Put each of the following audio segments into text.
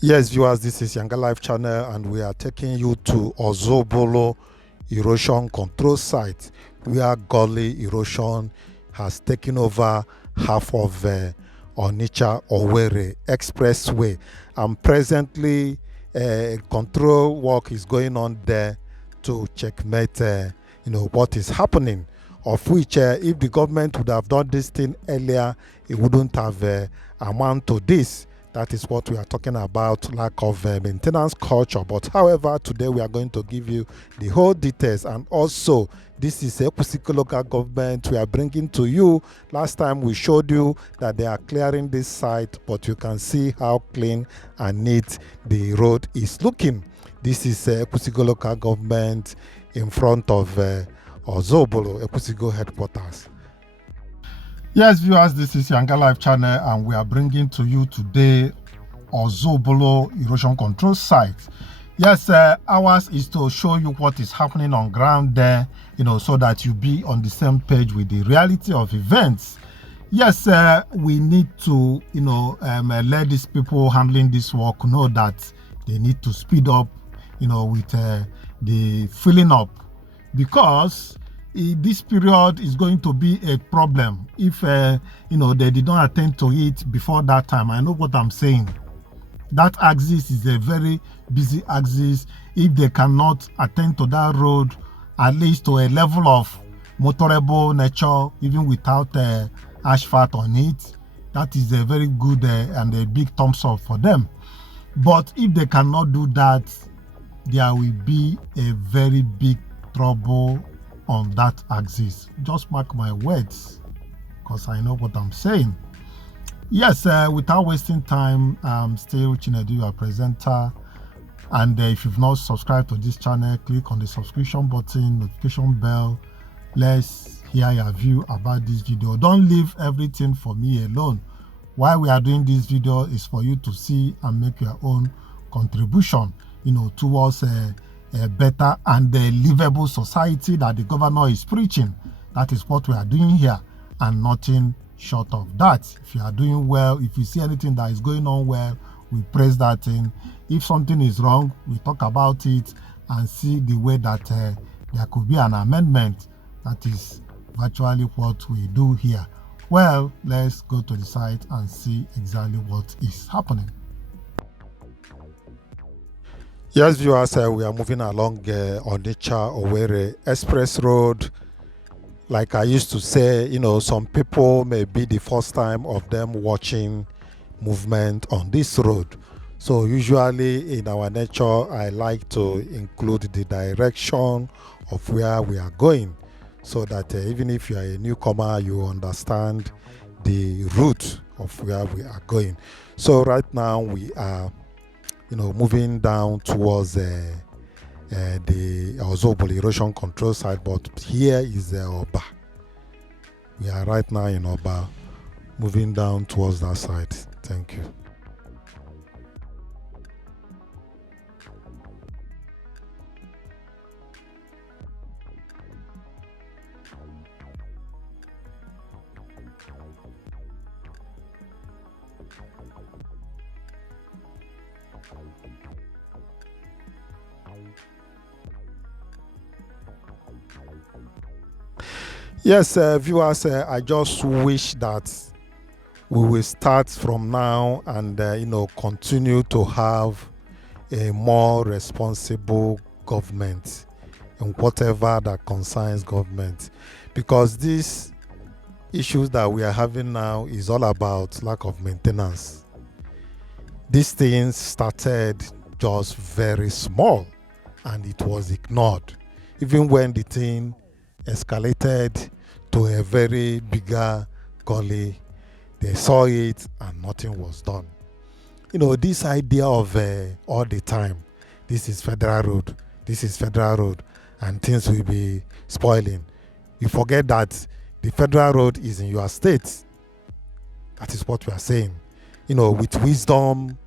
Yes, viewers, this is YangaLife channel, and we are taking you to Ozubulu erosion control site, where gully erosion has taken over half of Onitsha Owerri expressway, and presently control work is going on there to checkmate what is happening, of which if the government would have done this thing earlier, it wouldn't have amount to this. That is what we are talking about, lack of maintenance culture. But however, today we are going to give you the whole details. And also, this is a Kusiko local government we are bringing to you. Last time we showed you that they are clearing this site, but you can see how clean and neat the road is looking. This is a Kusiko local government in front of Ozubulu, Ekusigo headquarters. Yes, viewers, this is YangaLife channel, and we are bringing to you today Ozubulu erosion control site. Yes, ours is to show you what is happening on ground there, so that you be on the same page with the reality of events. Yes, we need to, let these people handling this work know that they need to speed up, with the filling up, because this period is going to be a problem if they did not attend to it before that time. I know what I'm saying. That axis is a very busy axis. If they cannot attend to that road at least to a level of motorable nature, even without asphalt on it, that is a very good and a big thumbs up for them. But if they cannot do that, there will be a very big trouble on that axis. Just mark my words, because I know what I'm saying. Yes, without wasting time, I'm still Chinedu, your presenter. And if you've not subscribed to this channel, click on the subscription button, notification bell. Let's hear your view about this video. Don't leave everything for me alone. Why we are doing this video is for you to see and make your own contribution, towards a better and a livable society that the governor is preaching. That is what we are doing here, and nothing short of that. If you are doing well, if you see anything that is going on well, we praise that thing. If something is wrong, we talk about it and see the way that there could be an amendment. That is virtually what we do here. Well, let's go to the site and see exactly what is happening. Yes, viewers, we are moving along Onitsha Owerri Express Road. Like I used to say, some people may be the first time of them watching movement on this road. So usually in our nature, I like to include the direction of where we are going, so that even if you are a newcomer, you understand the route of where we are going. So right now we are moving down towards the Ozubulu erosion control site, but here is the Oba. We are right now in Oba, moving down towards that side. Thank you. Yes, viewers, I just wish that we will start from now and continue to have a more responsible government in whatever that concerns government, because these issues that we are having now is all about lack of maintenance. These things started just very small and it was ignored, even when the thing escalated to a very bigger gully. They saw it and nothing was done. This idea of all the time, this is federal road, this is federal road, and things will be spoiling. You forget that the federal road is in your state. That is what we are saying. With wisdom,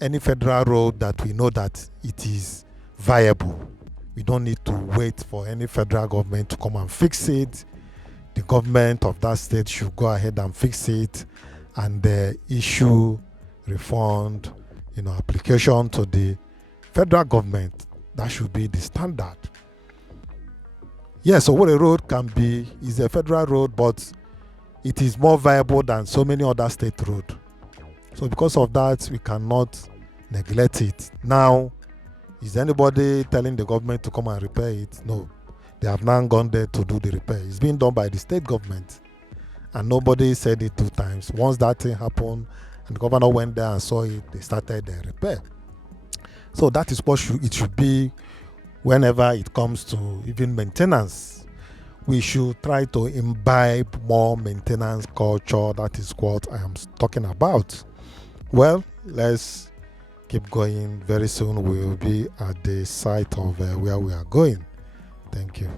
any federal road that we know that it is viable, we don't need to wait for any federal government to come and fix it. The government of that state should go ahead and fix it and issue refund, application to the federal government. That should be the standard. Yes, so what a road can be is a federal road, but it is more viable than so many other state roads. So because of that, we cannot neglect it. Now, is anybody telling the government to come and repair it? No. They have now gone there to do the repair. It's being done by the state government. And nobody said it 2 times. Once that thing happened and the governor went there and saw it, they started the repair. So that is what it should be whenever it comes to even maintenance. We should try to imbibe more maintenance culture. That is what I am talking about. Well, let's keep going. Very soon we will be at the site of where we are going. Thank you.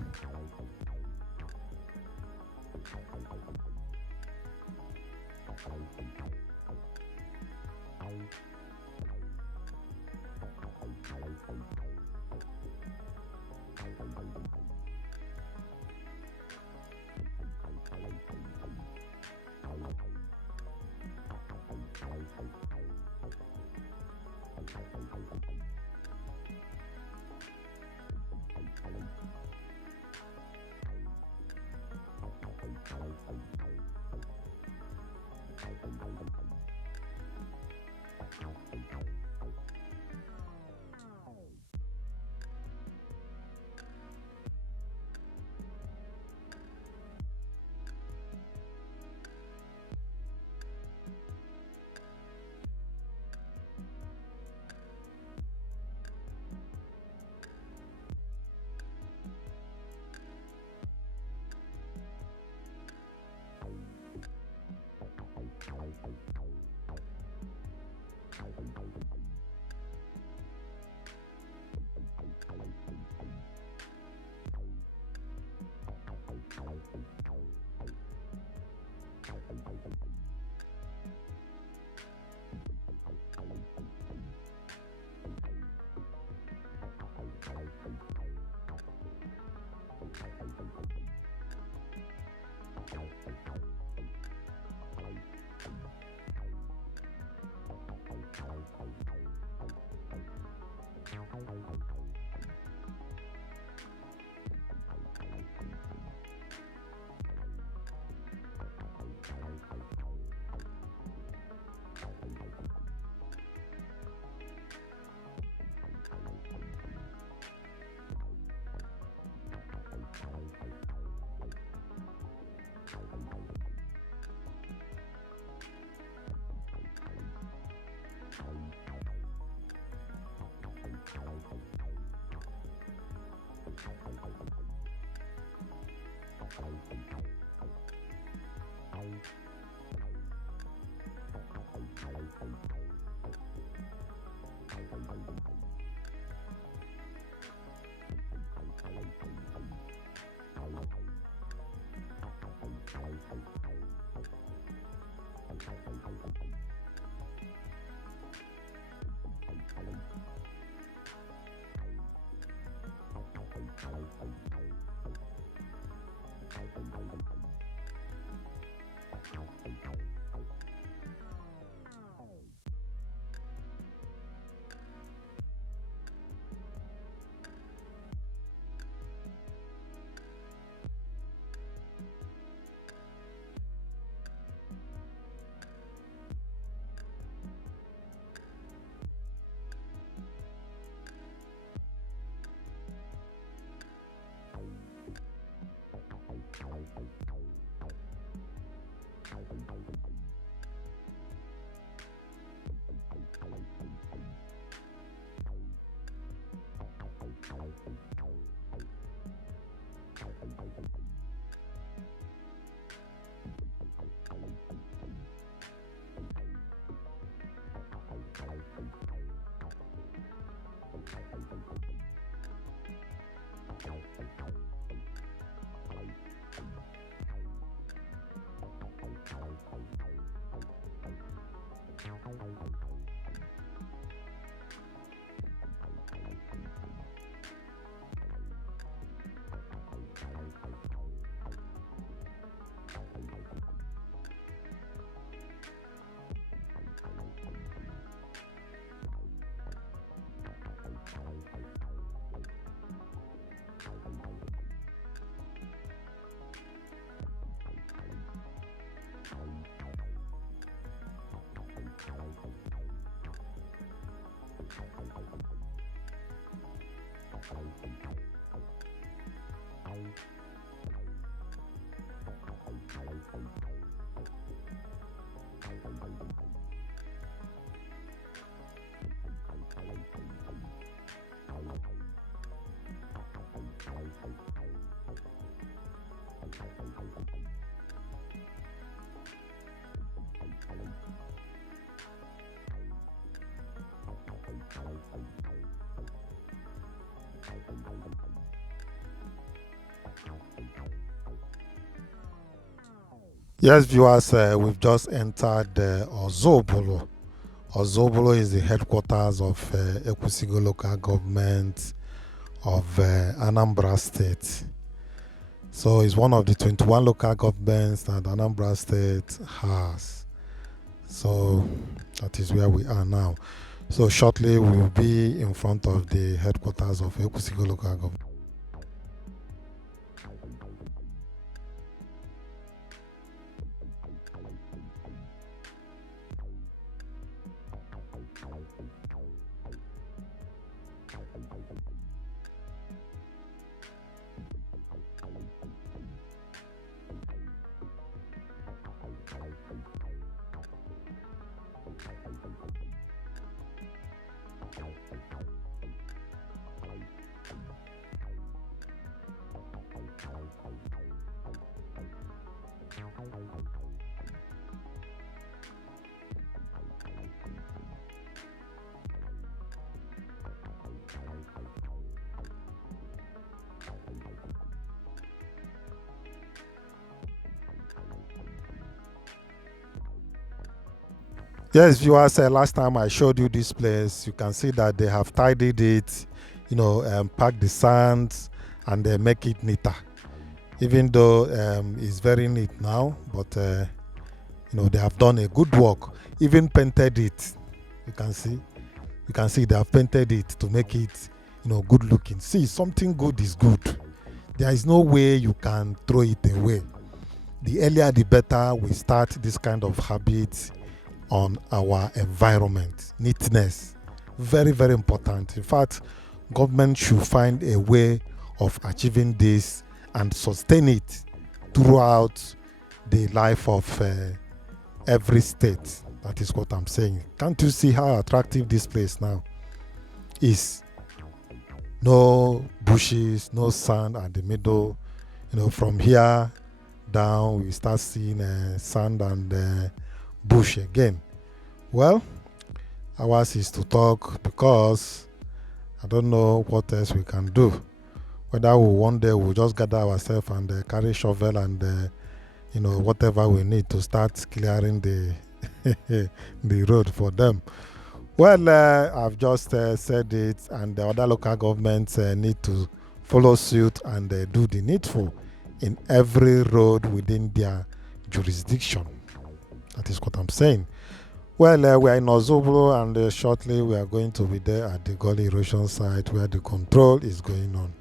Yes, viewers, we've just entered Ozubulu. Ozubulu is the headquarters of Ekwusigo local government of Anambra State. So it's one of the 21 local governments that Anambra State has. So that is where we are now. So shortly we will be in front of the headquarters of Ekwusigo local government. Yes, viewers, last time I showed you this place, you can see that they have tidied it, packed the sands and they make it neater. Even though it's very neat now, but they have done a good work. Even painted it. You can see they have painted it to make it, good looking. See, something good is good. There is no way you can throw it away. The earlier the better we start this kind of habit on our environment. Neatness, very, very important. In fact, government should find a way of achieving this and sustain it throughout the life of every state. That is what I'm saying. Can't you see how attractive this place now is? No bushes, no sand at the middle. From here down we start seeing sand and bush again. Well, ours is to talk because I don't know what else we can do. Whether one day we'll just gather ourselves and carry shovel and whatever we need to start clearing the the road for them. Well, I've just said it, and the other local governments need to follow suit and do the needful in every road within their jurisdiction. That is what I'm saying. Well, we are in Ozubulu, and shortly we are going to be there at the gully erosion site where the control is going on.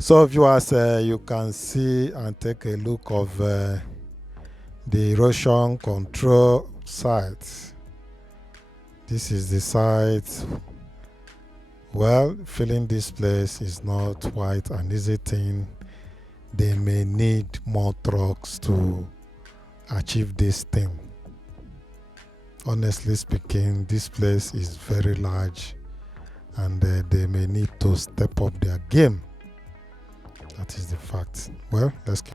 So viewers, you can see and take a look of the erosion control site. This is the site. Well, filling this place is not quite an easy thing they may need more trucks to achieve this thing. Honestly speaking, this place is very large, and they may need to step up their game. That is the fact. Well, let's keep.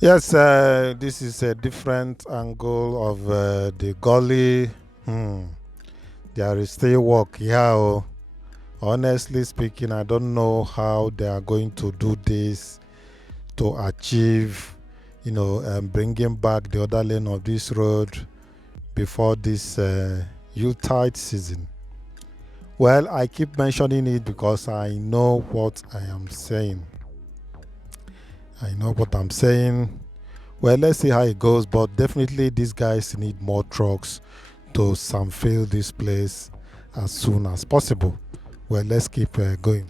Yes, this is a different angle of the gully. Hmm. There is still work here. Oh. Honestly speaking, I don't know how they are going to do this to achieve, bringing back the other lane of this road before this Yuletide season. Well, I keep mentioning it because I know what I am saying. I know what I'm saying. Well, let's see how it goes, but definitely these guys need more trucks to fill this place as soon as possible. Well, let's keep going.